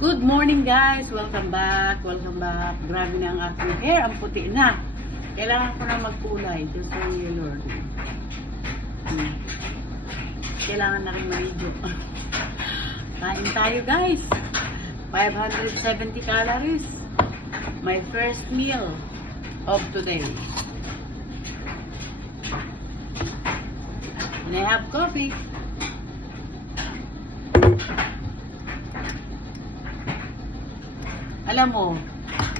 Good morning guys! Welcome back! Welcome back! Grabe na ang aking hair. Ang puti na. Kailangan ko na magkulay. Just for you, Lord. Kailangan na rin ma-video. Kain tayo guys! 570 calories. My first meal of today. And I have coffee. Alam mo,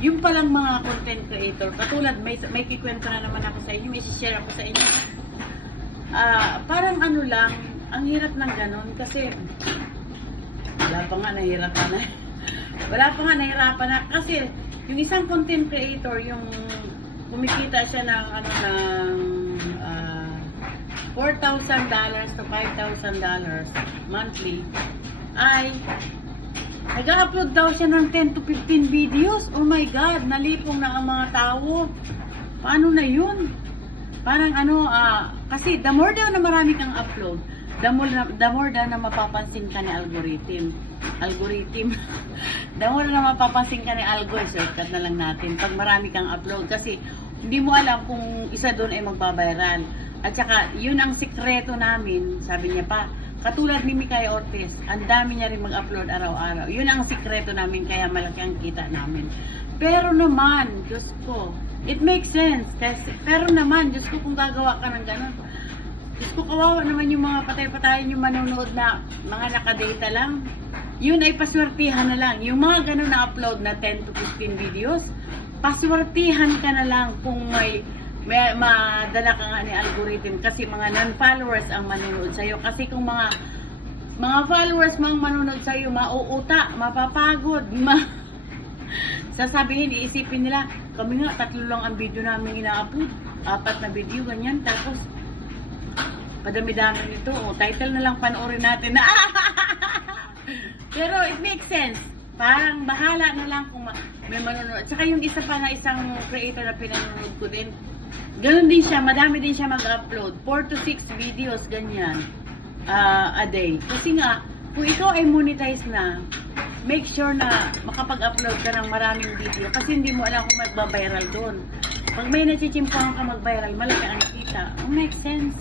yung palang mga content creator, katulad may kikwento na naman ako sa inyo, may share ako sa inyo. Parang ano lang, ang hirap ng ganun kasi wala pa nga nahirapan na kasi yung isang content creator, yung kumikita siya ng $4,000 to $5,000 monthly ay nag-upload daw siya ng 10 to 15 videos. Oh my God, nalipong na ang mga tao. Paano na yun? Parang kasi the more daw na marami kang upload, the more daw na mapapansin ka ni algorithm. The more na mapapansin ka ni algo, shortcut na lang natin. Pag marami kang upload, kasi hindi mo alam kung isa doon ay magbabiral. At saka, yun ang sikreto namin, sabi niya pa, katulad ni Mikay Ortiz, ang dami niya rin mag-upload araw-araw. Yun ang sikreto namin, kaya malaki ang kita namin. Pero naman, Diyos ko, it makes sense. Pero naman, Diyos ko, kung gagawa ka ng gano'n, Diyos ko, kawawa naman yung mga patay-patayin yung manonood na mga nakadata lang. Yun ay paswertihan na lang. Yung mga gano'n na upload na 10 to 15 videos, paswertihan ka na lang kung may madala ka nga ni algorithm kasi mga non-followers ang manonood sa'yo. Kasi kung mga followers mang manonood sa'yo, mauuta, mapapagod, sasabihin, iisipin nila, kami nga, 3 lang ang video namin ina-upload, 4 na video, ganyan, tapos padami-dami nito, title na lang panoorin natin na pero it makes sense. Parang bahala na lang kung may manonood. Tsaka yung isa pa na isang creator na pinanonood ko din, ganun din siya, madami din siya mag-upload. 4 to 6 videos, ganyan, a day. Kasi nga, kung ikaw ay monetize na, make sure na makapag-upload ka ng maraming video. Kasi hindi mo alam kung magbabiral doon. Pag may nachichimpuhan ka mag-viral, malaki ang kita. It makes sense.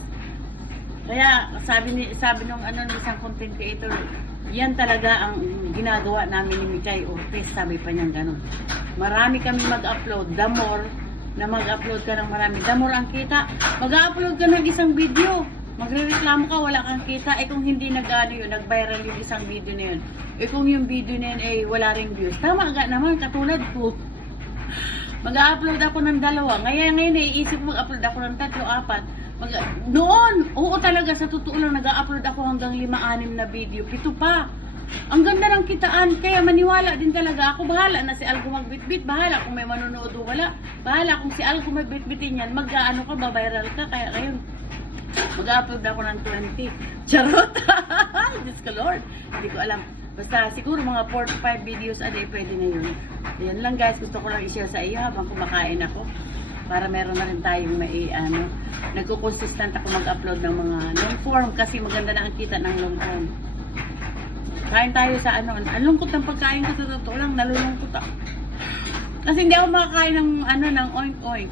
Kaya, sabi nung isang content creator, yan talaga ang ginagawa namin ni Mikay Ortiz. Sabi pa niyang ganun. Marami kami mag-upload. The more na mag-upload ka ng marami, the more ang kita. Mag-upload ka ng isang video, magre-reklamo ka, wala kang kita. Kung hindi nag-viral yung isang video na yun. Kung yung video na yun ay wala ring views. Tama ka naman, katulad ko. Mag-upload ako ng 2. Ngayon naiisip mag-upload ako ng 3, 4. Noon, oo talaga, sa totoo lang, nag-upload ako hanggang 5-6 na video. 7 pa. Ang ganda ng kitaan, kaya maniwala din talaga ako. Bahala na si Algo magbitbit, bahala kung may manonood o wala. Bahala kung si Algo magbitbitin yan, mag-ano ka, babiral ka. Kaya ngayon, mag-upload ako ng 20. Charot! Diyos ko Lord, hindi ko alam. Basta siguro mga 4 to 5 videos a day, pwede na yun. Yan lang guys, gusto ko lang i-share sa iyo habang kumakain ako. Para meron na rin tayong nagko-consistent ako mag-upload ng mga long form kasi maganda na ang kita ng long form. Kain tayo sa ang lungkot ng pagkain ko, sa totoo lang, nalulungkot ako. Kasi hindi ako makakain ng oink-oink.